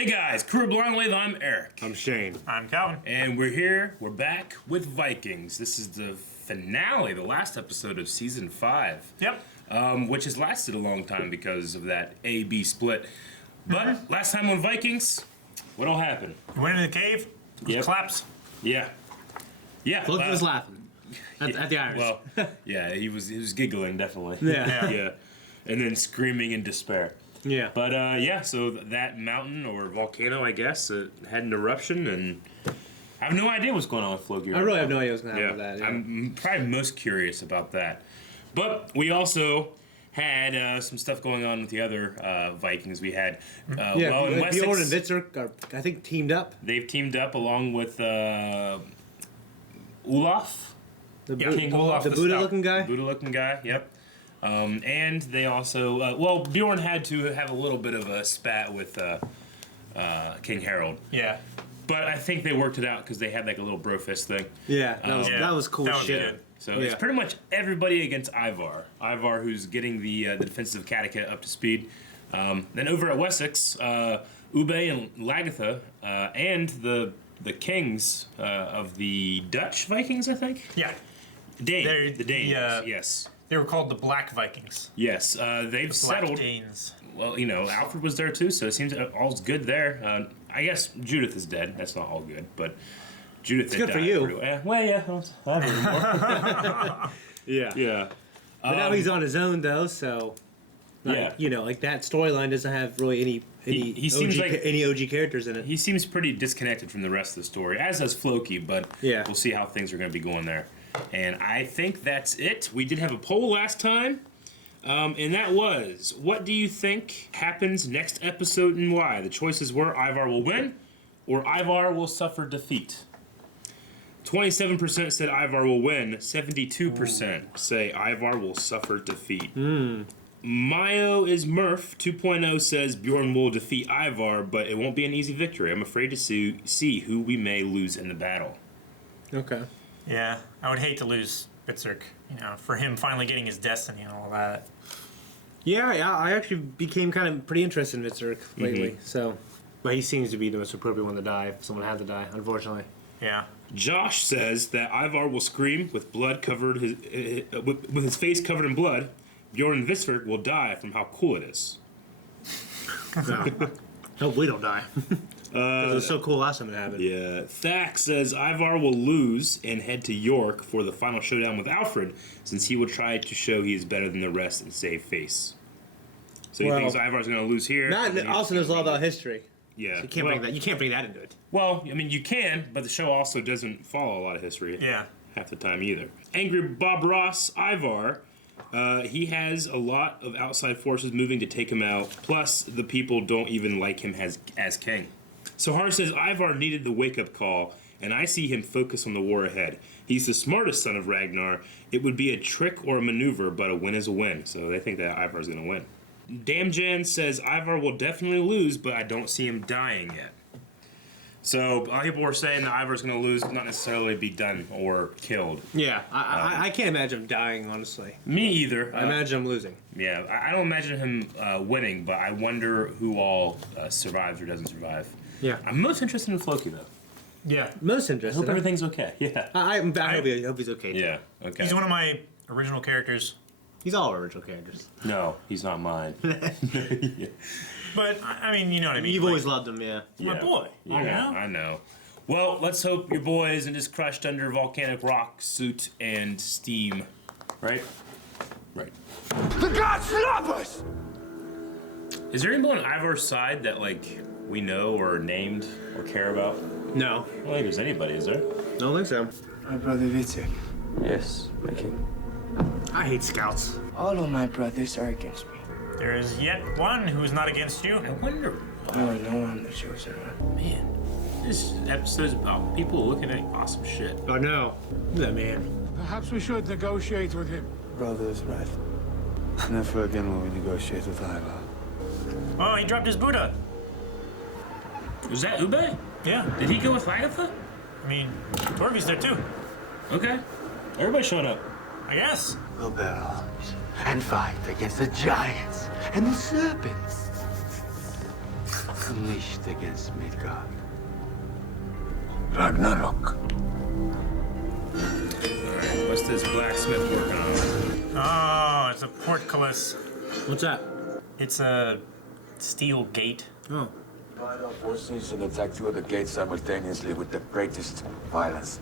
Hey guys, Crew Blind Wave, I'm Eric. I'm Shane. I'm Calvin. And we're back with Vikings. This is the finale, the last episode of Season 5. Yep. Which has lasted a long time because of that A-B split. But last time on Vikings, what all happened? We went into the cave. Yep. Claps. Yeah. Yeah. Floki was laughing at the Irish. Well, yeah, he was giggling, definitely. Yeah. Yeah. And then screaming in despair. Yeah. But yeah, so that mountain or volcano, I guess, had an eruption, and I have no idea what's going on with Floki. I really have no idea what's going to happen with that. Yeah. I'm probably most curious about that. But we also had some stuff going on with the other Vikings. We had Bjorn and Vitzer are, I think, teamed up. They've teamed up along with Olaf, King Olaf, the Buddha-looking guy. Buddha-looking guy. Yep. And they also, Bjorn had to have a little bit of a spat with King Harold. Yeah. But I think they worked it out because they had like a little bro fist thing. Yeah, that was cool that was shit. good. So it's pretty much everybody against Ivar. Ivar, who's getting the defenses of Kattegat up to speed. Then over at Wessex, Ube and Lagatha, and the kings of the Dutch Vikings, I think? Yeah. The Danes, yes. They were called the Black Vikings. Yes, they've The settled. Black Danes. Well, Alfred was there too, so it seems all's good there. I guess Judith is dead. That's not all good, but Judith It's did good for die you. Well, yeah. I have Yeah. yeah. But now he's on his own, though, so... Like, Yeah. like that storyline doesn't have really any He seems like any OG characters in it. he seems pretty disconnected from the rest of the story, as does Floki. But Yeah. we'll see how things are going to be going there. And I think that's it. We did have a poll last time, and that was: what do you think happens next episode and why? The choices were: Ivar will win, or Ivar will suffer defeat. 27% said Ivar will win. 72% say Ivar will suffer defeat. Mayo is Murph 2.0 says Bjorn will defeat Ivar, but it won't be an easy victory. I'm afraid to see who we may lose in the battle. Okay. Yeah. I would hate to lose Bitzerk, for him finally getting his destiny and all that. Yeah, I actually became kind of pretty interested in Vitzer lately, so... But he seems to be the most appropriate one to die, if someone had to die, unfortunately. Yeah. Josh says that Ivar will scream with blood covered with his face covered in blood. Bjorn and Visford will die from how cool it is. No. Hope we don't die. It was so cool last time it happened. Yeah. Thack says Ivar will lose and head to York for the final showdown with Alfred, since he will try to show he is better than the rest and save face. So he thinks Ivar's going to lose here. Also knows a lot about history. Yeah. So you can't bring that into it. Well, I mean, you can, but the show also doesn't follow a lot of history. Yeah. Half the time either. Angry Bob Ross, Ivar, he has a lot of outside forces moving to take him out. Plus, the people don't even like him as king. Sahar says Ivar needed the wake-up call, and I see him focus on the war ahead. He's the smartest son of Ragnar. It would be a trick or a maneuver, but a win is a win. So they think that Ivar's going to win. Damjan says Ivar will definitely lose, but I don't see him dying yet. So a lot of people were saying that Ivar's going to lose, not necessarily be done or killed. Yeah, I can't imagine him dying, honestly. Me either. I imagine him losing. Yeah, I don't imagine him winning, but I wonder who all survives or doesn't survive. Yeah. I'm most interested in Floki, though. Yeah. Most I interesting. hope everything's okay. Yeah. I hope he's okay. Too. Yeah, okay. He's one of my original characters. He's all original characters. No, he's not mine. Yeah. But, I mean, you know what I mean. You've always loved him, yeah. My boy. Yeah, I know. Well, let's hope your boy isn't just crushed under volcanic rock, soot, and steam. Right? Right. The gods love us! Is there anyone on Ivar's side that, we know or named or care about? No. I don't think there's anybody, is there? I don't think so. My brother Vitek. Yes, my king. I hate scouts. All of my brothers are against me. There is yet one who is not against you. I wonder. No, I'm the chosen one. Man, this episode's about people looking at awesome shit. Oh, no. Who's that man? Perhaps we should negotiate with him. Brother is right. Never again will we negotiate with Ivar. Oh, he dropped his Buddha. Was that Ube? Yeah. Did he go with Lagatha? I mean, Torvi's there too. Okay. Everybody's showing up. I guess. We'll bear arms and fight against the giants and the serpents. nicht against Midgard. Ragnarok. Alright, what's this blacksmith working on? Oh, it's a portcullis. What's that? It's a steel gate. Oh. Divide our forces and attack two of the gates simultaneously with the greatest violence.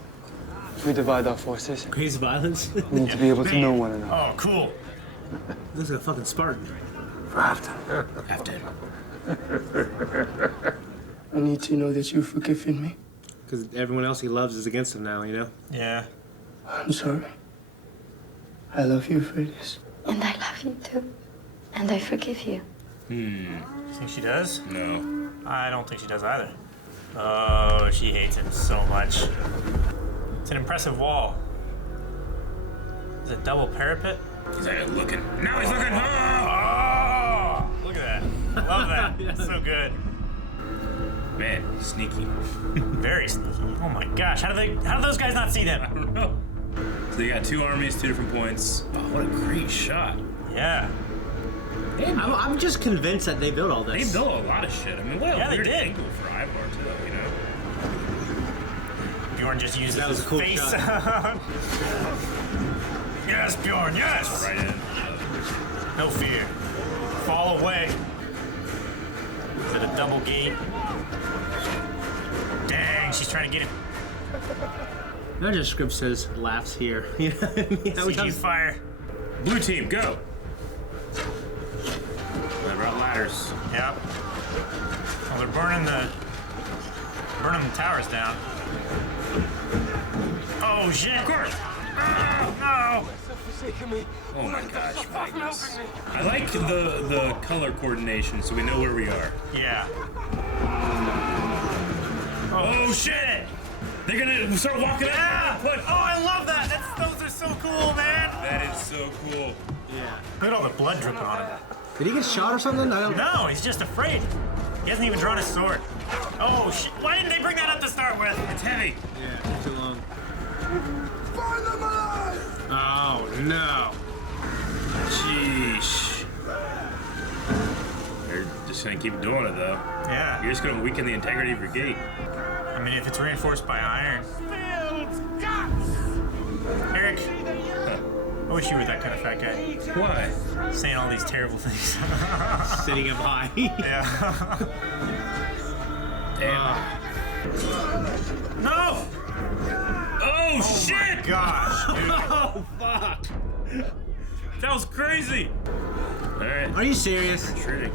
If we divide our forces, Crazy violence? we need to be able to know one another. Oh, cool. Looks like a fucking Spartan. After. I need to know that you've forgiven me. Because everyone else he loves is against him now, you know? Yeah. I'm sorry. I love you, Freydis. And I love you too. And I forgive you. You think she does? No. I don't think she does either. Oh, she hates him so much. It's an impressive wall. Is it double parapet? He's like looking. Now he's looking. Oh! Look at that. Love that. It's so good. Man, sneaky. Very sneaky. Oh my gosh, how do those guys not see I them? don't know. So they got two armies, 2 different points. Oh, what a great shot. Yeah. I'm just convinced that they built all They this. built a lot of shit. I mean, what a Yeah, they weird did. angle for Ivar, too, you know? Bjorn just uses That was his a cool face. shot. Yes, Bjorn, yes! Right in. No fear. Fall away. Is it a double gate? Dang, she's trying to get him. Not just script says laughs here. You know what I mean? How many CG times- fire. Blue team, go! Lever out ladders. Yep. Well, they're burning the towers down. Oh shit! Of course. No! Oh my gosh, Vikings. I like the color coordination so we know where we are. Yeah. Oh shit! They're gonna start walking out. Oh, I love that. Those are so cool, man. That is so cool. Yeah. Look at all the blood dripping on him. Did he get shot or something? I don't know. No, he's just afraid. He hasn't even drawn his sword. Oh shit! Why didn't they bring that up to start with? It's heavy. Yeah, too long. Find them alive! Oh, no. Sheesh. They're just gonna keep doing it though. Yeah. You're just gonna weaken the integrity of your gate. I mean, if it's reinforced by iron. Eric, I wish you were that kind of fat guy. Why? Saying all these terrible things. Sitting up high. Yeah. Damn. No! Oh shit! Gosh, dude. Oh, fuck. That was crazy. All right. Are you serious? Retreating.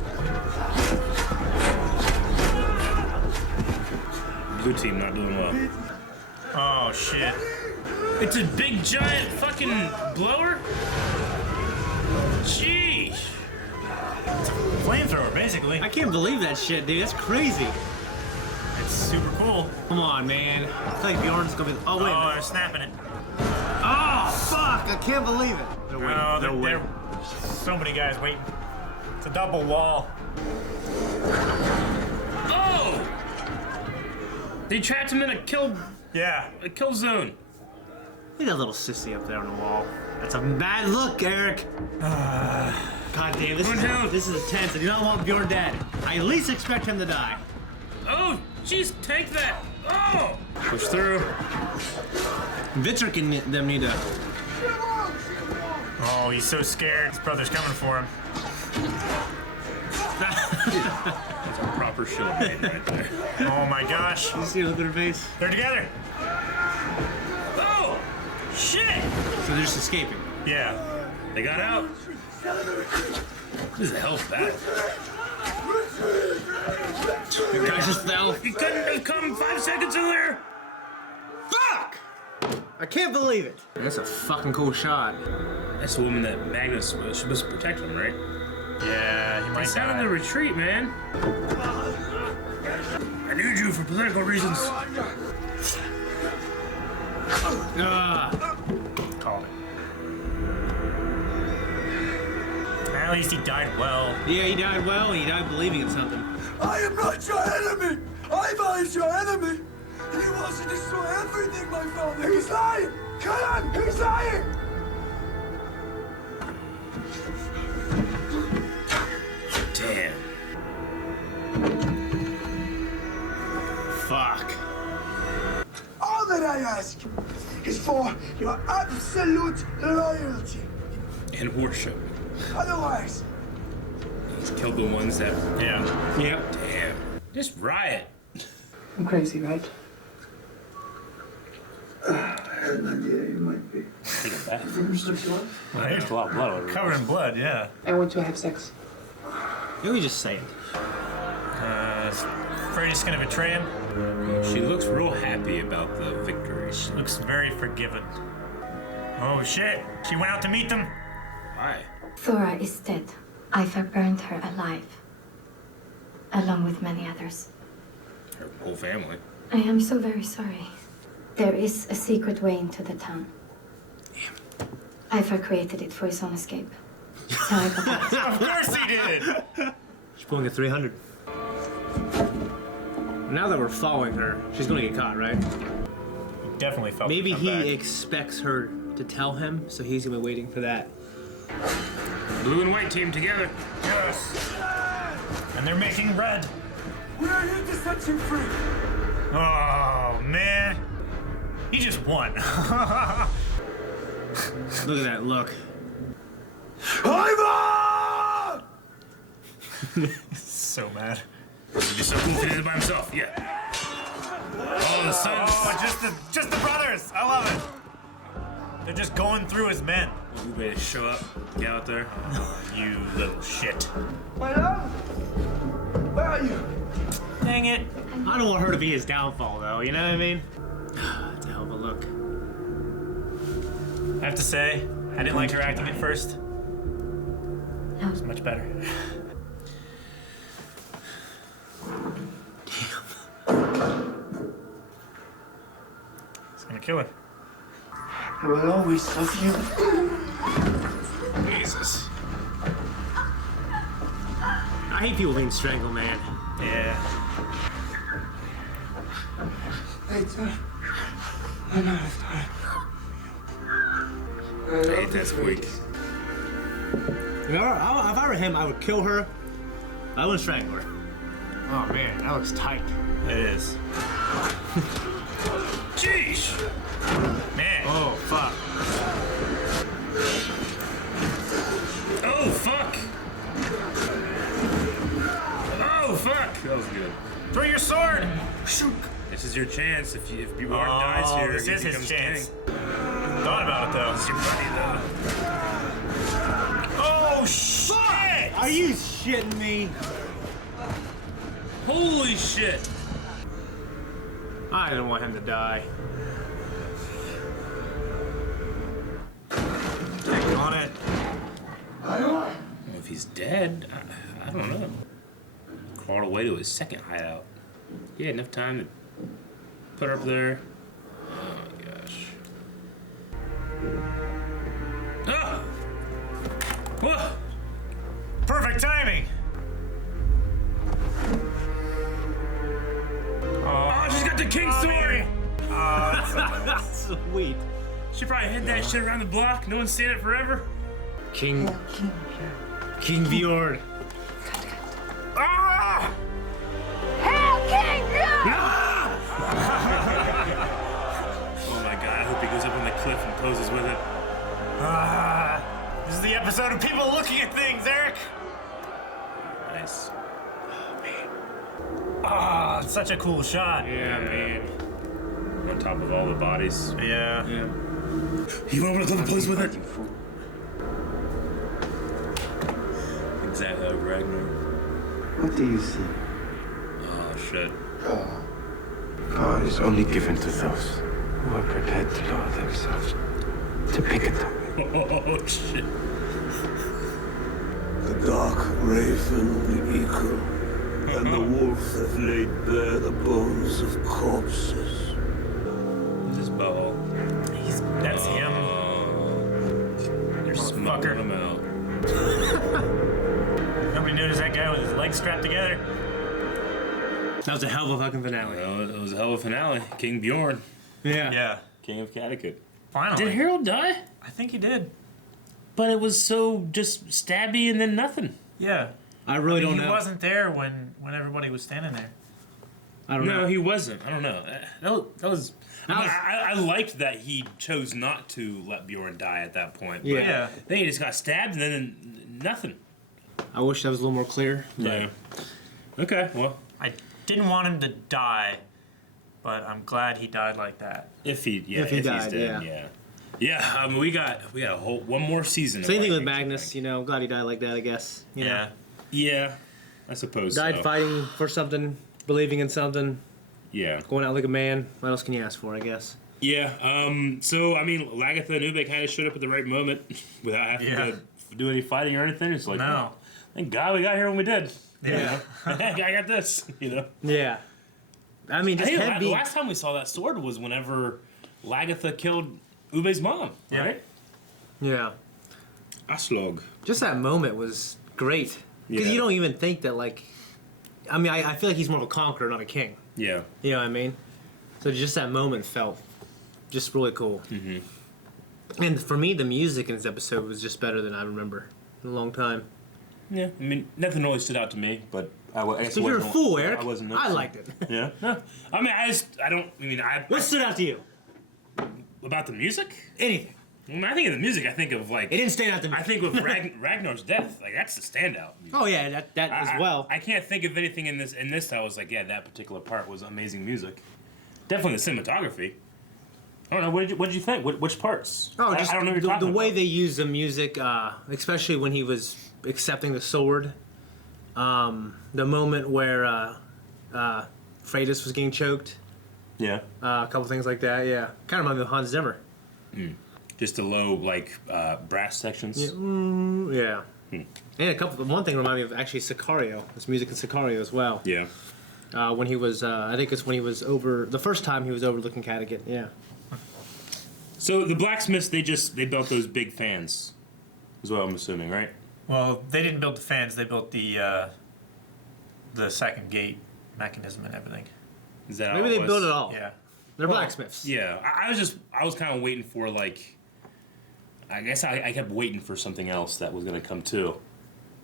Blue team not doing well. Oh shit. It's a big giant fucking blower? Jeez. Flamethrower, basically. I can't believe that shit, dude. That's crazy. It's super cool. Come on, man. I feel like Bjorn's gonna be. Oh, wait. Oh, they're snapping it. Oh, fuck. I can't believe it. They're waiting. Oh, They're waiting. so many guys waiting. It's a double wall. Oh! They trapped him in a kill zone. Look at that little sissy up there on the wall. That's a bad look, Eric. God damn, this is intense. I do not want Bjorn dead. I at least expect him to die. Oh, jeez, tank that. Oh! Push through. Vitrik and them need to. Oh, he's so scared. His brother's coming for him. That's a proper shield maiden right there. Oh my gosh. You see a look at her face? They're together. Oh! Shit! So they're just escaping. Yeah. They got out. This is a hell battle. The guy just fell. You couldn't have come 5 seconds earlier. Fuck! I can't believe it. That's a fucking cool shot. That's the woman that Magnus was supposed to protect him, right? Yeah, he might He's down in die. the retreat, man. I need you for political reasons. Called it. At least he died well. Yeah, he died well, and he died believing in something. I am not your enemy! Ivar is your enemy! He wants to destroy everything, my father! He's lying! Kill him! He's lying! Damn. Fuck. All that I ask is for your absolute loyalty. And worship. Otherwise, He's killed the ones that. Yeah. Yep. Damn. Just riot. I'm crazy, right? I had an idea you might be. Take it back. There's a lot of blood over Covered in blood, yeah. I want to have sex. You just say it. Is Freydis gonna betray him? She looks real happy about the victory. She looks very forgiven. Oh shit! She went out to meet them? Why? Thora is dead. Ivar burned her alive, along with many others. Her whole family. I am so very sorry. There is a secret way into the town. Ivar created it for his own escape. So I got out. Of course he did! She's pulling a 300. Now that we're following her, she's gonna get caught, right? Definitely felt Maybe come he back. expects her to tell him, so he's gonna be waiting for that. Blue and white team together. Yes! And they're making red. we are here to set you free. Oh, man. He just won. Look at that look. Ivar! So mad. He'd be so cool if he did it by himself. Yeah. Oh, the sons. Oh, just the brothers. I love it. They're just going through as men. You better show up. Get out there. Oh, you little shit. My love? Where are you? Dang it. I don't want her to be his downfall, though. You know what I mean? It's a hell of a look. I have to say, I didn't like her acting at first. No. It's much better. It's gonna kill her. I will always love you. Jesus. I hate people being strangled, man. Yeah. Later. I'm out of time. Hey, that's weak. If I were him, I would kill her. I wouldn't strangle her. Oh man, that looks tight. It is. Jeez. Man. Oh fuck. Oh, fuck. Oh, fuck. That was good. Throw your sword! Shoot. This is your chance. If Bjorn dies here, this he is his becomes chance. king. Thought about it though. It's your buddy, though. Oh shit! Are you shitting me? Holy shit. I don't want him to die. On it. Well, if he's dead, I don't know. Crawled away to his second hideout. He had enough time to put her up there. Oh my gosh. Ah! Whoa! Perfect timing! Oh, she's got the king's sword! That's sweet. She probably hid that shit around the block. No one's seen it forever. King Bjorn. Ah! Hail King Oh my god, I hope he goes up on the cliff and poses with it. This is the episode of people looking at things, Eric! Nice. Ah, it's such a cool shot. Yeah, man. On top of all the bodies. Yeah. You want to go to the place with it? Exactly like Ragnar. What do you see? Oh shit. Power is only given to those who are prepared to lower themselves to pick it up. Oh shit. The dark raven, the eagle, and the wolf have laid bare the bones of corpses. This is Bow. That's him. You're smoking him out. Nobody noticed that guy with his legs strapped together. That was a hell of a fucking finale. Well, it was a hell of a finale. King Bjorn, Yeah. King of Kattegat. Finally. Did Harold die? I think he did. But it was so just stabby and then nothing. Yeah. I really don't He know. wasn't there when everybody was standing there. I don't know. No, he wasn't. I don't know. That was. I liked that he chose not to let Bjorn die at that point. But Yeah. then he just got stabbed and then nothing. I wish that was a little more clear. Yeah. Okay. Well, I didn't want him to die, but I'm glad he died like that. if he If he's died, dead, yeah. Yeah. We got a whole one more season. of Same thing with Vikings, I Magnus. think. You know, glad he died like that. I guess. You know. Yeah. I suppose. Died so. fighting for something, believing in something, Yeah. going out like a man. What else can you ask for? I guess. Yeah. So I mean, Lagatha and Ube kind of showed up at the right moment without having to do any fighting or anything. It's like, No. oh, thank God we got here when we did. Yeah. You know? I got this. You know. Yeah. I mean, I just think heavy. the last time we saw that sword was whenever Lagatha killed Ube's mom. Yeah. Right. Yeah. Aslog. Just that moment was great because Yeah. you don't even think that like. I mean, I feel like he's more of a conqueror, not a king. Yeah. You know what I mean? So just that moment felt just really cool. Mm-hmm. And for me, the music in this episode was just better than I remember in a long time. Yeah. I mean, nothing really stood out to me, but I guess So you're a wasn't- fool, Eric. I wasn't. I noticing. liked it. Yeah. No. I mean, I What stood out to you? about the music. Anything? When I think of the music, I think of like. It didn't stand out to me. I think of Ragnar's death. Like that's the standout. Oh yeah, that as well. I can't think of anything in this that was like, yeah, that particular part was amazing music. Definitely the cinematography. I don't know. What did you think? Which parts? Oh, just I don't know what you're the talking way about. they used the music, especially when he was accepting the sword. The moment where Freydis was getting choked. Yeah. A couple things like that. Yeah, kind of reminded me of Hans Zimmer. Just the low brass sections. Yeah. And one thing reminded me of actually Sicario. This music in Sicario as well. Yeah. When he was, I think it's when he was the first time he was overlooking Kattegat. Yeah. So the blacksmiths, they built those big fans, is what I'm assuming, right? Well, they didn't build the fans. They built the second gate mechanism and everything. Is that Maybe all they was? built it all. Yeah. They're blacksmiths. Yeah. I was kind of waiting for like. I guess I kept waiting for something else that was gonna come too.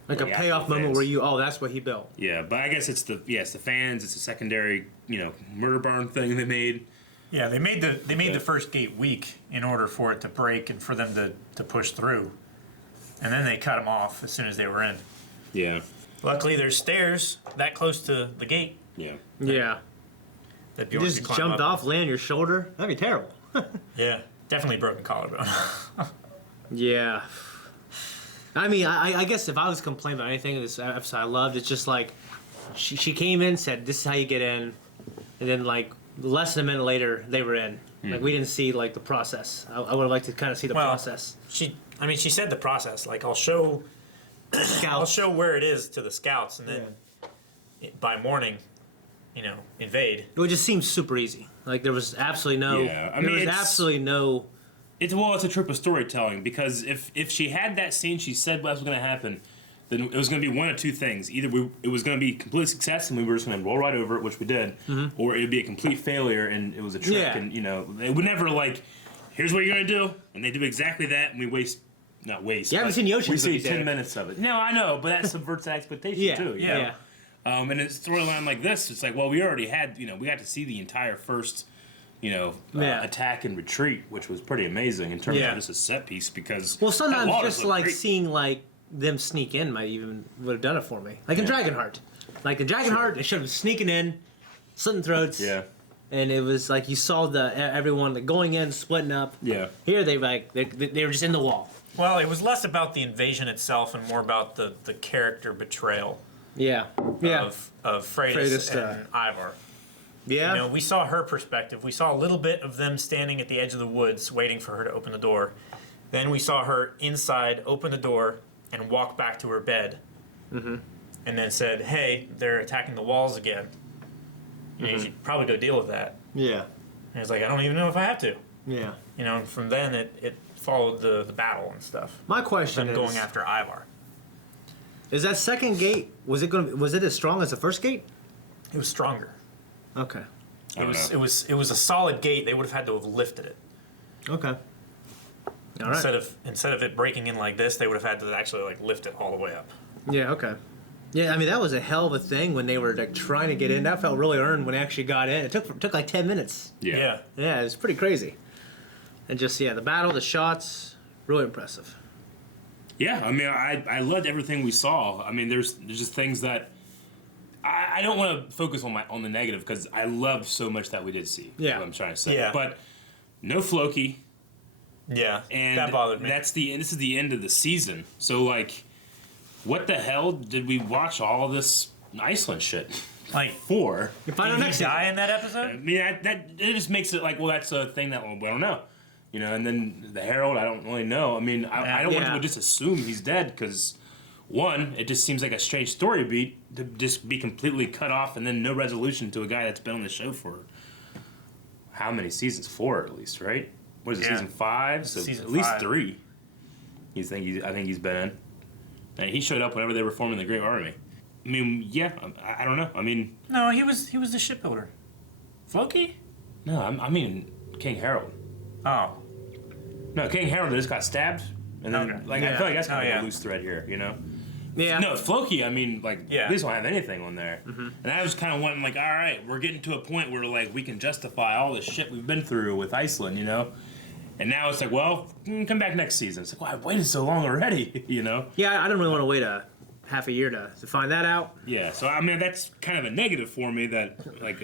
Like a Like payoff after the moment fans. where that's what he built. Yeah, but I guess it's the fans. It's a secondary, murder barn thing they made. Yeah, they made the first gate weak in order for it to break and for them to push through, and then they cut them off as soon as they were in. Yeah. Luckily, there's stairs that close to the gate Yeah. Yeah. that You Bjorn just could climb jumped up. off, land on your shoulder. That'd be terrible. Yeah, definitely broken collarbone. Yeah. I mean, I guess if I was complaining about anything in this episode I loved, it's just like she came in, said, "This is how you get in," and then like less than a minute later, they were in. Like we didn't see like the process. I would have liked to kind of see the process. She said the process. Like I'll show where it is to the scouts, and then by morning, invade. It would just seem super easy. Like there was absolutely no. Yeah, I there mean, was it's- absolutely no. It's a trope of storytelling because if she had that scene, she said what was going to happen, then it was going to be one of two things. Either it was going to be complete success and we were just going to roll right over it, which we did, or it would be a complete failure and it was a trick. Yeah. And they would never like, here's what you're going to do, and they do exactly that, and we not waste. You haven't but seen the ocean We see movie, 10 Derek. minutes of it. No, I know, but that subverts that expectation Yeah. too. Yeah. And a storyline like this, it's like, well, we already had, we got to see the entire first, attack and retreat, which was pretty amazing in terms Yeah. of just a set piece because. Well, that sometimes water just looked like great. seeing like them sneak in might even would have done it for me. Like in Dragonheart, like in Dragonheart, they showed them sneaking in, slitting throats. Yeah. And it was like you saw everyone like, going in, splitting up. Yeah. Here they were just in the wall. Well, it was less about the invasion itself and more about the character betrayal Yeah. Yeah. of Freydis Freydis, and Ivar. Yeah. We saw her perspective. We saw a little bit of them standing at the edge of the woods waiting for her to open the door. Then we saw her inside open the door and walk back to her bed. Mm-hmm. And then said, hey, they're attacking the walls again. You should probably go deal with that. Yeah. And he's like, I don't even know if I have to. Yeah. And from then it followed the battle and stuff. My question Them is, going after Ivar. is that second gate, was it as strong as the first gate? It was stronger. Okay. I don't know. It was a solid gate. They would have had to have lifted it. Okay. All right. Instead of it breaking in like this, they would have had to actually like lift it all the way up. Yeah, okay. Yeah, I mean that was a hell of a thing when they were like trying to get in. That felt really earned when they actually got in. It took like 10 minutes. Yeah. Yeah, it was pretty crazy. And just the battle, the shots, really impressive. Yeah, I mean, I loved everything we saw. I mean, there's just things that I don't want to focus on the negative because I love so much that we did see. Yeah. What I'm trying to say. Yeah. But no Floki. Yeah. And that bothered me. This is the end of the season. So like, what the hell did we watch all of this Iceland shit Like, for? You find out did he next die season. in that I episode? mean, that it just makes it like, well, that's a thing that we don't know. You know, and then the Herald, I don't really know. I mean, I don't want Yeah. to just assume he's dead because, one, it just seems like a strange story beat to just be completely cut off and then no resolution to a guy that's been on the show for how many seasons? 4 at least, right? What is it, Yeah. season 5? So Season at least 5. 3. I think he's been in. And he showed up whenever they were forming the Great Army. I mean, yeah, I don't know. I mean, No, he was the shipbuilder. Floki? no, I mean King Harold. Oh. No, King Harold just got stabbed, and then Okay. I Yeah. feel like that's kind of yeah. a loose thread here, you know. Yeah. No, Floki. I mean, like Yeah. we just don't have anything on there, and I was kind of wanting like, all right, we're getting to a point where like we can justify all the shit we've been through with Iceland, you know. And now it's like, well, come back next season. It's like, well, I've waited so long already, you know. Yeah, I don't really want to wait a half a year to find that out. Yeah, so I mean that's kind of a negative for me that like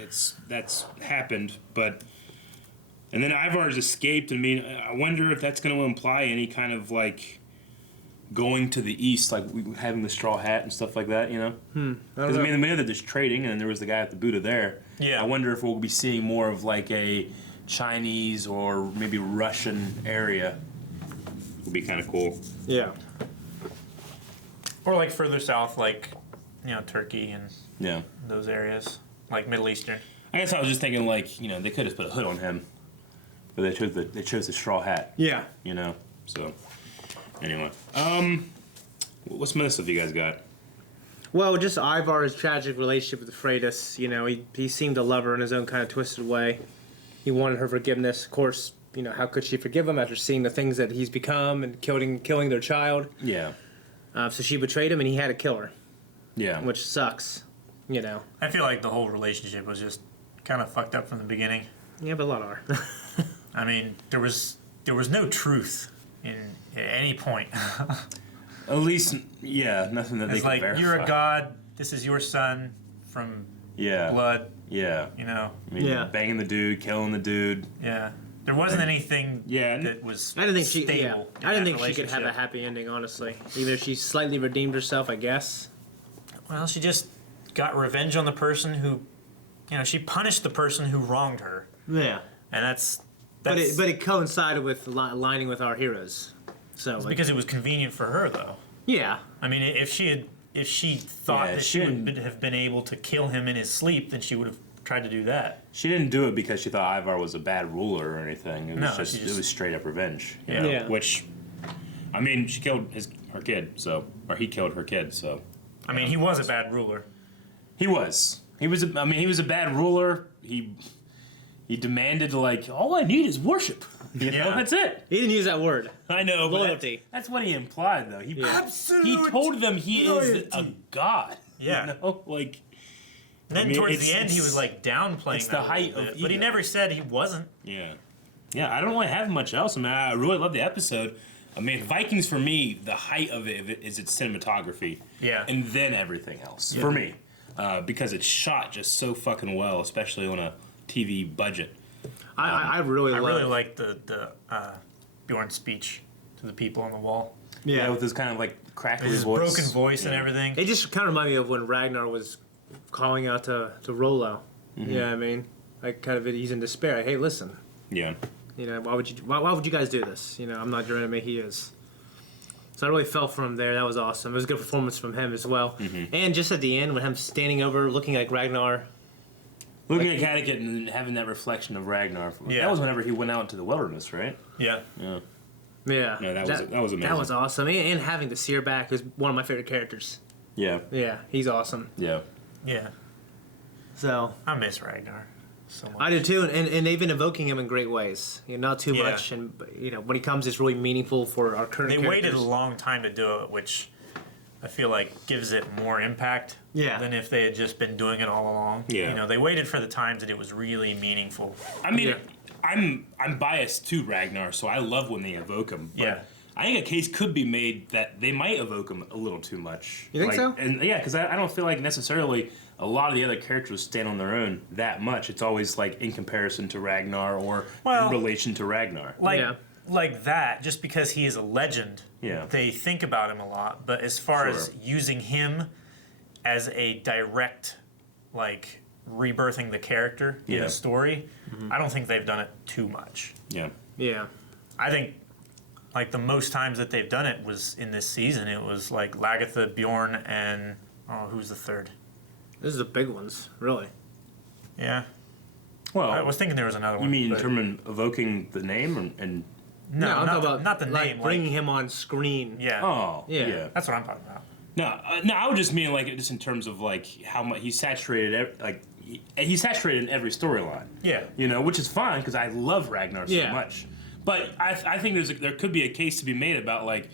that's happened, but and then Ivar's escaped. I mean, I wonder if that's going to imply any kind of like going to the east, like having the straw hat and stuff like that, you know? Because I mean, they're just trading, and then there was the guy at the Buddha there. Yeah. I wonder if we'll be seeing more of like a Chinese or maybe Russian area. Would be kind of cool. Yeah. Or like further south, like, Turkey and Yeah. those areas. Like Middle Eastern. I guess I was just thinking like, you know, they could have put a hood on him, but they chose the straw hat. Yeah. You know. So anyway, what some other stuff you guys got? Well, just Ivar's tragic relationship with Freydis. You know, he seemed to love her in his own kind of twisted way. He wanted her forgiveness. Of course, you know, how could she forgive him after seeing the things that he's become and killing their child? Yeah. So she betrayed him, and he had to kill her, Yeah. which sucks. You know. I feel like the whole relationship was just kind of fucked up from the beginning. Yeah, but a lot are. I mean, there was no truth at any point. At least, yeah, nothing that they It's can like, verify. you're a god, this is your son from Yeah. blood, Yeah. you know. I mean, Yeah. banging the dude, killing the dude. Yeah. There wasn't anything Yeah. that was I didn't think stable. she. Yeah, I didn't think she could have a relationship. happy ending. Honestly, either she slightly redeemed herself, I guess. Well, she just got revenge on the person who, she punished the person who wronged her, Yeah. and that's But it coincided with aligning with our heroes. So like, because it was convenient for her, though. yeah, I mean, if she thought Yeah, that she she would didn't- have been able to kill him in his sleep, then she would have tried to do that. She didn't do it because she thought Ivar was a bad ruler or anything. It was No, just, she just- it was straight up revenge. You Yeah. know? Yeah. Which, I mean, she killed her kid, so, or he killed her kid, so. I mean, he was a bad ruler. He was. He was a bad ruler. He demanded like, all I need is worship. You know, Yeah. that's it. he didn't use that word. I know, but Loyalty. that's what he implied, though. He Absolute told them he is a loyalty. god. Yeah. You know? Like, And then I mean, towards it's- the end, he it's- was like downplaying it's that the a little height of bit, but he ego. never said he wasn't. yeah. Yeah, I don't really have much else. I mean, I really love the episode. I mean, Vikings for me, the height of it is its cinematography. Yeah. And then everything else for me, because it's shot just so fucking well, especially on a TV budget. I really I love. really like the Bjorn's speech to the people on the wall. Yeah, with this kind of like crackly His voice, broken voice and Yeah. everything. It just kind of reminded me of when Ragnar was calling out to Rollo. Mm-hmm. Yeah, I mean, like kind of he's in despair. Hey, listen, Yeah. you know, why would you guys do this? You know, I'm not your enemy. He is. So I really felt for him there. That was awesome. It was a good performance from him as well. Mm-hmm. And just at the end, when him standing over, looking like Ragnar. Looking at Kattegat and having that reflection of Ragnar. Yeah. That was whenever he went out into the wilderness, right? Yeah. Yeah. Yeah, No, that was amazing. That was awesome. And having the seer back is one of my favorite characters. Yeah. Yeah, he's awesome. Yeah. Yeah. So I miss Ragnar so much. I do too, and they've been evoking him in great ways. You know, not too Yeah. much, and you know when he comes, it's really meaningful for our current. They waited a characters. long time to do it, which I feel like gives it more impact than if they had just been doing it all along. Yeah. You know, they waited for the times that it was really meaningful. I mean, I'm biased to Ragnar, so I love when they evoke him. But Yeah. I think a case could be made that they might evoke him a little too much. You think so? And yeah, because I don't feel like necessarily a lot of the other characters stand on their own that much. It's always like in comparison to Ragnar or in relation to Ragnar. Like that, just because he is a legend, they think about him a lot. But as far as using him as a direct, like, rebirthing the character in a story, I don't think they've done it too much. Yeah. Yeah. I think, like, the most times that they've done it was in this season. It was, like, Lagertha, Bjorn, and, who's the third? This is the big ones, really. Yeah. Well, I was thinking there was another one. You mean in terms of evoking the name and No, I'm talking about not the like name. bringing him on screen. Yeah. Oh, Yeah. yeah. That's what I'm talking about. No, I would just mean like just in terms of like how much he's saturated, he's saturated in every storyline. Yeah. You know, which is fine because I love Ragnar so Yeah. much. But I think there could be a case to be made about like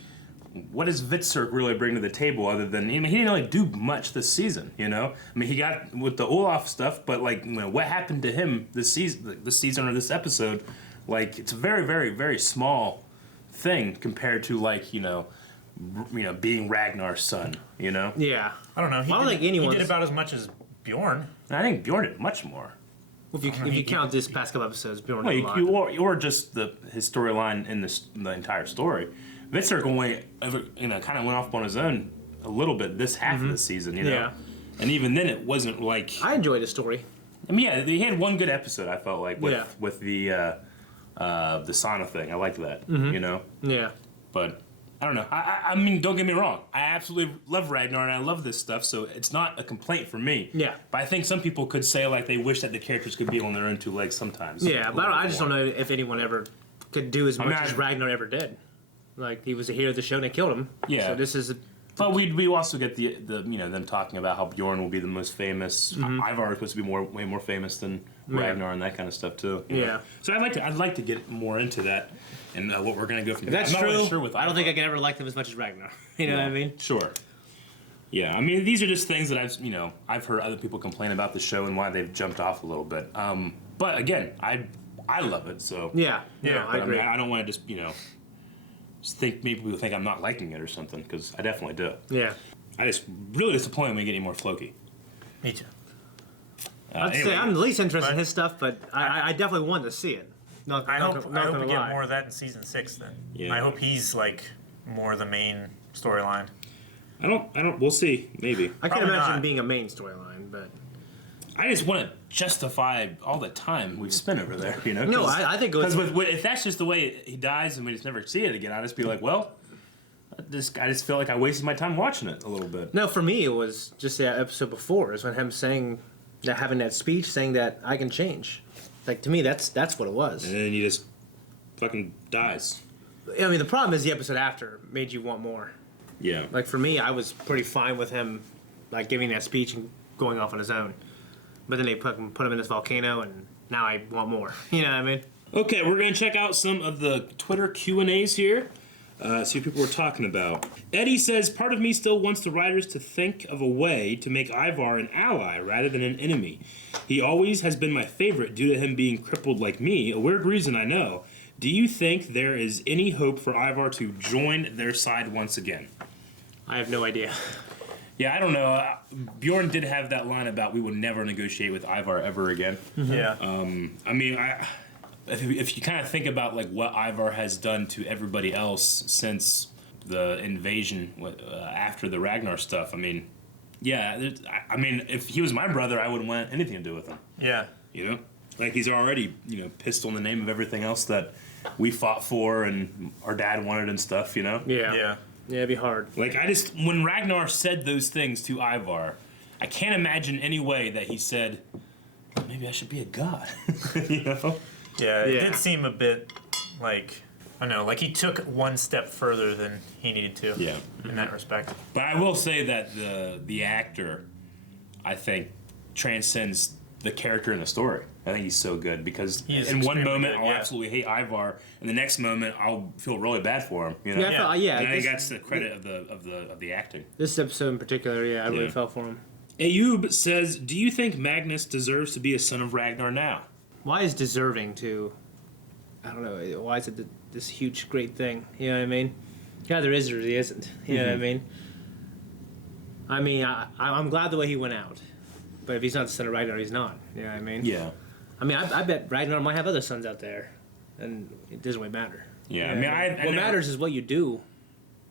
what does Vitserk really bring to the table other than he didn't really do much this season. You know, I mean he got with the Olaf stuff, but like what happened to him this season or this episode, like it's a very very very small thing compared to like being Ragnar's son, you know? Yeah. I don't know. I don't think anyone. He did about as much as Bjorn. I think Bjorn did much more. If you count this past couple episodes, Bjorn did a lot. Or just his storyline in the entire story. Vitserk only kind of went off on his own a little bit this half of the season, you know? Yeah. And even then it wasn't like... I enjoyed the story. I mean, yeah, they had one good episode, I felt like, with the sauna thing. I liked that, you know? Yeah. But... I don't know. I mean, don't get me wrong. I absolutely love Ragnar and I love this stuff, so it's not a complaint for me. Yeah. But I think some people could say like they wish that the characters could be on their own two legs sometimes. Yeah, but I just don't know if anyone ever could do as much as Ragnar ever did. Like he was a hero of the show and they killed him. Yeah. So this is. But we also get the them talking about how Bjorn will be the most famous. Ivar is supposed to be way more famous than Ragnar and that kind of stuff too. You know? So I'd like to get more into that and what we're gonna go from. If that's I'm not true. really sure with I don't Ivar. think I can ever like them as much as Ragnar. You know what I mean? Sure. Yeah, I mean these are just things that I've heard other people complain about the show and why they've jumped off a little bit. But again, I love it. So Yeah. I agree. I don't want to just think maybe people think I'm not liking it or something because I definitely do. Yeah. I just really disappointed when we get any more Floki. Me too. I'd say I'm the least interested in his stuff, but I definitely want to see it. I hope we lie. get more of that in season 6 then. Yeah. I hope he's like more the main storyline. I don't. We'll see. Maybe. I can't Probably imagine not. being a main storyline, but I just want to justify all the time we've spent over there. You know. no, I think it was. Because if that's just the way he dies and we just never see it again, I'll just be like, well, I just feel like I wasted my time watching it a little bit. No, for me it was just the episode before. Is when him saying that, having that speech, saying that I can change. Like to me, that's what it was. And then he just fucking dies. I mean, the problem is the episode after made you want more. Yeah. Like for me, I was pretty fine with him, like giving that speech and going off on his own. But then they put him in this volcano, and now I want more. You know what I mean? Okay, we're gonna check out some of the Twitter Q&As here. See what people were talking about. Eddie says, part of me still wants the writers to think of a way to make Ivar an ally rather than an enemy. He always has been my favorite due to him being crippled like me, a weird reason I know. Do you think there is any hope for Ivar to join their side once again? I have no idea. Yeah, I don't know. Bjorn did have that line about we would never negotiate with Ivar ever again. Yeah. I mean, if you kind of think about like what Ivar has done to everybody else since the invasion after the Ragnar stuff, I mean, yeah, I mean, if he was my brother, I wouldn't want anything to do with him. Yeah. You know, like he's already pissed on the name of everything else that we fought for and our dad wanted and stuff. You know. Yeah. Yeah. Yeah, it'd be hard. Like when Ragnar said those things to Ivar, I can't imagine any way that he said, maybe I should be a god. You know. Yeah, it did seem a bit like, I don't know, like he took one step further than he needed to. Yeah. In that respect. But I will say that the actor, I think, transcends the character in the story. I think he's so good because He is in one extremely moment good, I'll yeah. absolutely hate Ivar, and the next moment I'll feel really bad for him. You know? Yeah, I felt, yeah. And I think this, that's the credit of the acting. this episode in particular, yeah, I really Yeah. felt for him. Ayub says, "Do you think Magnus deserves to be a son of Ragnar now?" Why is deserving to? I don't know. Why is it this huge, great thing? You know what I mean? Yeah, there is or he isn't. You know what I mean? I'm glad the way he went out, but if he's not the son of Ragnar, he's not. You know what I mean? Yeah. I mean, I bet Ragnar might have other sons out there, and it doesn't really matter. Yeah. You know I mean, what I what never- matters is what you do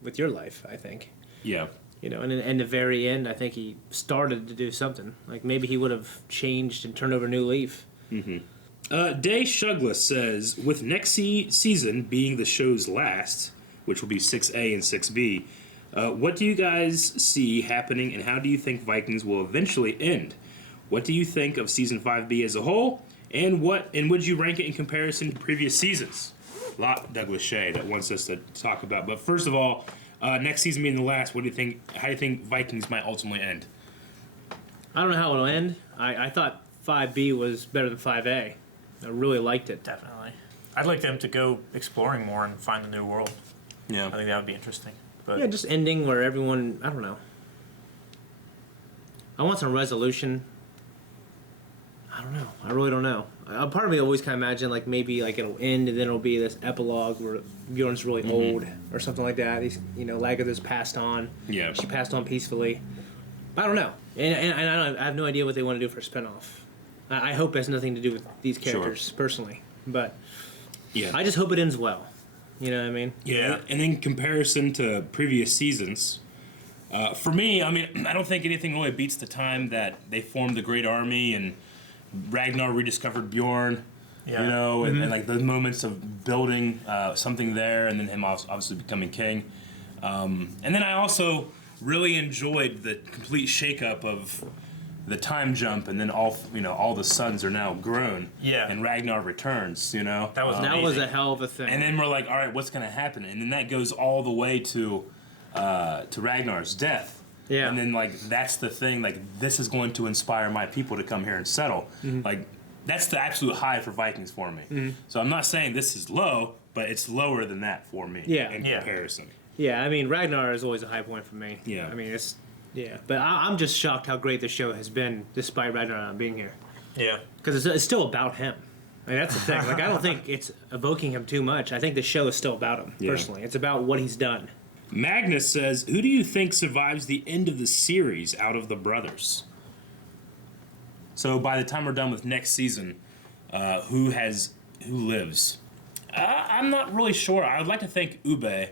with your life. I think. Yeah. You know, and in the very end, I think he started to do something. Like maybe he would have changed and turned over a new leaf. Day Shugless says, with next season being the show's last, which will be 6A and 6B, what do you guys see happening and how do you think Vikings will eventually end? What do you think of season 5B as a whole? And would you rank it in comparison to previous seasons? A lot Douglas Shea that wants us to talk about. But first of all, next season being the last, what do you think? How do you think Vikings might ultimately end? I don't know how it'll end. I thought 5B was better than 5A. I really liked it. Definitely. I'd like them to go exploring more and find a new world. Yeah. I think that would be interesting. But Yeah, just ending where everyone, I don't know. I want some resolution. I don't know. I really don't know. Part of me always kind of imagine like maybe like it'll end and then it'll be this epilogue where Bjorn's really old or something like that. He's, Lagertha's passed on. Yeah. She passed on peacefully. I don't know. And I have no idea what they want to do for a spinoff. I hope it has nothing to do with these characters personally. But Yeah. I just hope it ends well. You know what I mean? Yeah, and in comparison to previous seasons, for me, I mean, I don't think anything really beats the time that they formed the Great Army and Ragnar rediscovered Bjorn. Yeah. You know, and like the moments of building something there, and then him obviously becoming king. And then I also really enjoyed the complete shakeup of the time jump, and then all the sons are now grown. Yeah. And Ragnar returns. You know, That was That was amazing. a hell of a thing. and then we're like, all right, what's going to happen? And then that goes all the way to Ragnar's death. Yeah. And then like that's the thing. Like this is going to inspire my people to come here and settle. Like that's the absolute high for Vikings for me. So I'm not saying this is low, but it's lower than that for me. Yeah. In Yeah. comparison. Yeah, I mean, Ragnar is always a high point for me. Yeah. I mean, but I'm just shocked how great the show has been despite Ragnar not being here. Yeah. Because it's still about him. I mean, that's the thing. Like, I don't think it's evoking him too much. I think the show is still about him, Yeah. personally. It's about what he's done. Magnus says, who do you think survives the end of the series out of the brothers? So by the time we're done with next season, who lives? I'm not really sure. I would like to think Ube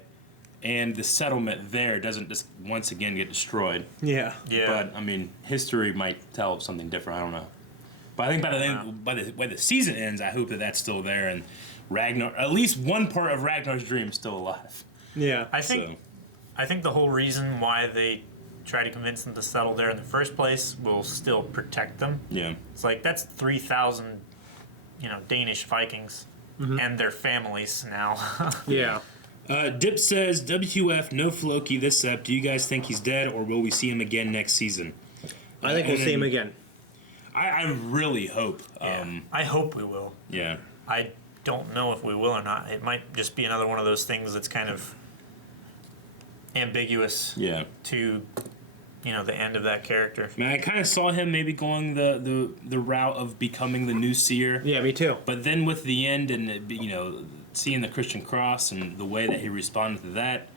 and the settlement there doesn't just once again get destroyed. Yeah. Yeah. But I mean, history might tell something different. I don't know. But I think by the way the season ends, I hope that that's still there and Ragnar, at least one part of Ragnar's dream, is still alive. Yeah. I think the whole reason why they try to convince them to settle there in the first place will still protect them. Yeah. It's like that's 3,000, Danish Vikings and their families now. Yeah. Dip says, WQF, no Floki this up. Do you guys think he's dead or will we see him again next season? I think we'll and see him then- again. I really hope. I hope we will. Yeah. I don't know if we will or not. It might just be another one of those things that's kind of ambiguous Yeah. to, the end of that character. I mean, I kind of saw him maybe going the route of becoming the new seer. Yeah, me too. But then with the end and, seeing the Christian cross and the way that he responded to that,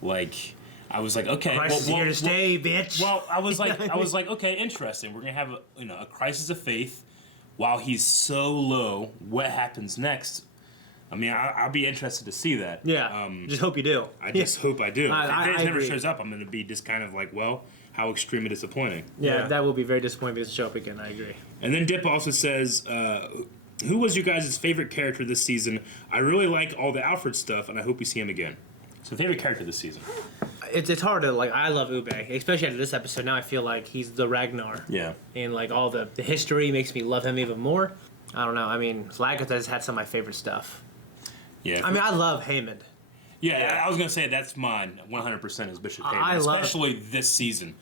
like, I was like, okay. Christ is here to stay, bitch. Well, I was like, okay, interesting. We're going to have a crisis of faith while he's so low. What happens next? I mean, I'll be interested to see that. Yeah. Just hope you do. I just hope I do. If I it never agree. shows up, I'm going to be just kind of like, well, how extremely disappointing. Yeah, that will be very disappointing if it doesn't show up again. I agree. And then Dip also says, who was your guys' favorite character this season? I really like all the Alfred stuff, and I hope we see him again. So favorite character this season? It's hard to, I love Ube, especially after this episode. Now I feel like he's the Ragnar. Yeah. And, all the history makes me love him even more. I don't know. I mean, Lagertha's had some of my favorite stuff. Yeah. I mean, I love Heyman. Yeah, I was going to say that's mine 100% is Bishop Hayden, I love- especially this season.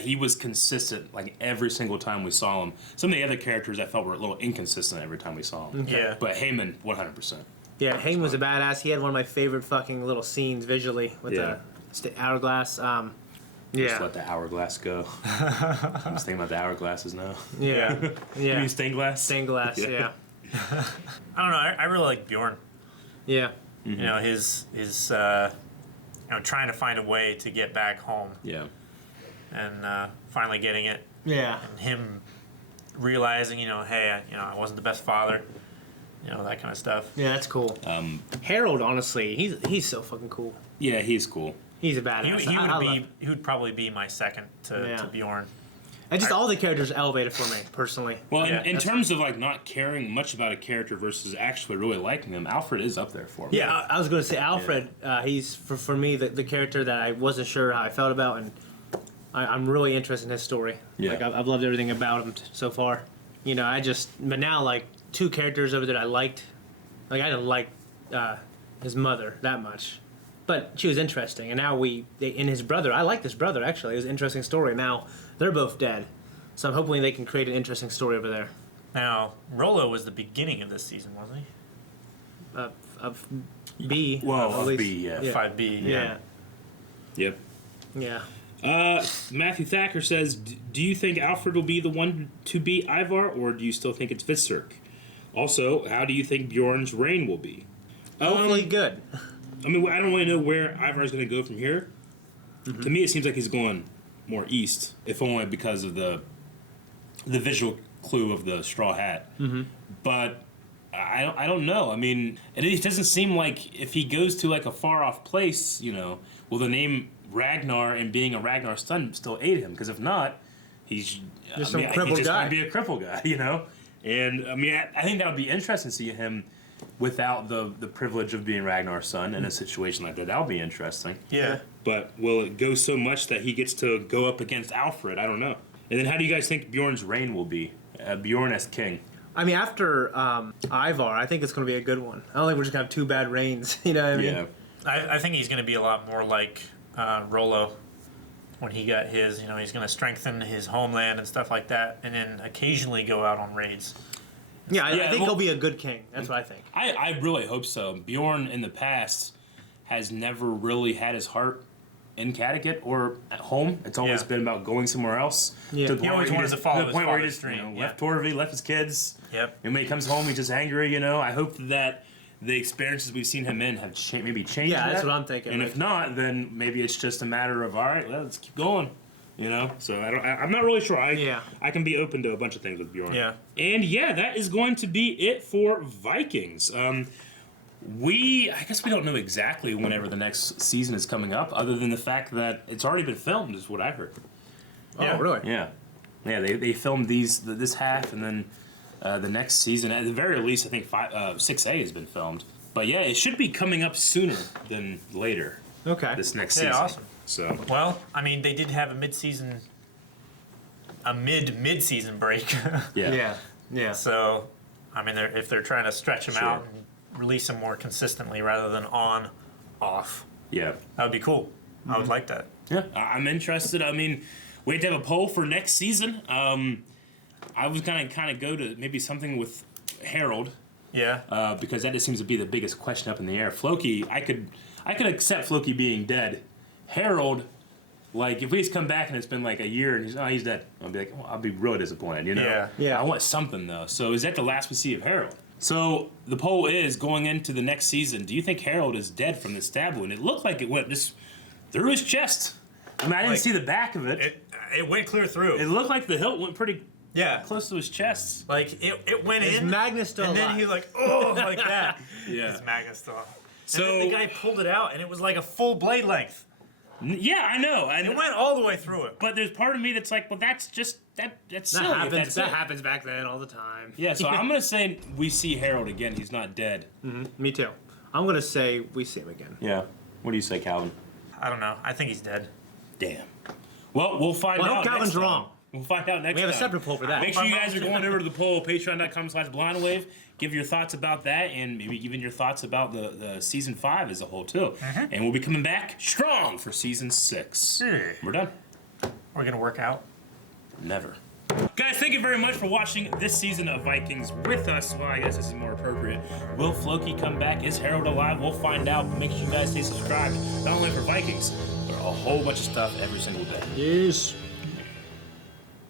He was consistent like every single time we saw him. Some of the other characters I felt were a little inconsistent every time we saw him. Yeah. But Heyman, 100%. Yeah, Hayden was a badass. He had one of my favorite fucking little scenes visually with Yeah. the hourglass. Just let the hourglass go. I'm just thinking about the hourglasses now. Yeah. You Yeah. mean stained glass? Stained glass, yeah. I don't know. I really like Bjorn. Yeah. You know, his trying to find a way to get back home Yeah. and finally getting it. Yeah. And him realizing, hey, I wasn't the best father. That kind of stuff. Yeah, that's cool. Harold, honestly, he's so fucking cool. Yeah, he's cool. He's a badass. He would probably be my second to Bjorn. And just all the characters elevated for me, personally. Well, in terms of like not caring much about a character versus actually really liking him, Alfred is up there for me. Yeah, I was going to say Alfred. He's for me the character that I wasn't sure how I felt about, and I'm really interested in his story. Yeah. Like I've loved everything about him so far. But now like two characters over there I liked. Like I didn't like his mother that much, but she was interesting. And now in his brother, I liked his brother actually. It was an interesting story. Now they're both dead, so I'm hoping they can create an interesting story over there. Now, Rollo was the beginning of this season, wasn't he? Of B. Well, at of least. B, yeah. 5B. Yeah. Yep. Yeah. Matthew Thacker says, do you think Alfred will be the one to beat Ivar, or do you still think it's Visserk? Also, how do you think Bjorn's reign will be? Hopefully good. I mean, I don't really know where Ivar's going to go from here. To me, it seems like he's going more east, if only because of the visual clue of the straw hat. But I don't know. I mean, it doesn't seem like if he goes to like a far off place, will the name Ragnar and being a Ragnar son still aid him? Because if not, he's Just he's crippled just guy. going to be a crippled guy, And I mean, I think that would be interesting to see him without the privilege of being Ragnar's son in a situation like that. That would be interesting. Yeah. But will it go so much that he gets to go up against Alfred? I don't know. And then how do you guys think Bjorn's reign will be? Bjorn as king. I mean, after Ivar, I think it's going to be a good one. I don't think we're just going to have two bad reigns. You know what I mean? Yeah. I think he's going to be a lot more like Rollo when he got his. He's going to strengthen his homeland and stuff like that, and then occasionally go out on raids. Yeah, I think he'll be a good king. That's what I think. I really hope so. Bjorn in the past has never really had his heart in Kattegat or at home. It's always been about going somewhere else. Yeah. To the He point always where wanted to follow his point where he father's just dream, left Torvi, left his kids. Yep. And when he comes home, he's just angry. I hope that the experiences we've seen him in have maybe changed. Yeah, that's that. what I'm thinking. And like, if not, then maybe it's just a matter of all right, let's keep going. So I'm not really sure. I can be open to a bunch of things with Bjorn. Yeah. And that is going to be it for Vikings. I guess we don't know exactly whenever the next season is coming up, other than the fact that it's already been filmed, is what I heard. oh, really? Yeah. They filmed this half, and then the next season, at the very least, I think 6A has been filmed. But it should be coming up sooner than later. Okay. This next Yeah, season. awesome. So. Well, I mean, they did have a mid-season break. Yeah. Yeah. So, I mean, if they're trying to stretch them Sure. out and release them more consistently rather than on, off, Yeah. that would be cool. I would like that. Yeah, I'm interested. I mean, we have to have a poll for next season. I was gonna kind of go to maybe something with Harold, Yeah. because that just seems to be the biggest question up in the air. Floki, I could accept Floki being dead. Harold, like if he's come back and it's been like a year and he's dead, I'll be like, I'll be really disappointed. Yeah. I want something though. So is that the last we see of Harold? So the poll is going into the next season. Do you think Harold is dead from the stab wound? It looked like it went just through his chest. I mean, I didn't see the back of it. It went clear through. It looked like the hilt went pretty Yeah. close to his chest. Like, it went Is in. Magnus still and then alive? he like, oh, like that. Yeah. It's Magnus still. So- And then the guy pulled it out, and it was like a full blade length. Yeah, I know. It went all the way through it. But there's part of me that's like, well, that's just that's That silly. if happens. that's That it. happens back then all the time. Yeah, so I'm gonna say we see Harold again. He's not dead. Me too. I'm gonna say we see him again. Yeah. What do you say, Calvin? I don't know. I think he's dead. Damn. Well, we'll find Well, I out. hope Calvin's next time. wrong. We'll find out next time. We have a separate poll for that. Make sure you guys are going over to the poll, patreon.com/blindwave. Give your thoughts about that, and maybe even your thoughts about the season 5 as a whole too. And we'll be coming back strong for season 6. We're done. Are we gonna work out? Never. Guys, thank you very much for watching this season of Vikings with us. Well, I guess this is more appropriate. Will Floki come back? Is Harold alive? We'll find out. Make sure you guys stay subscribed, not only for Vikings, but a whole bunch of stuff every single day. Yes.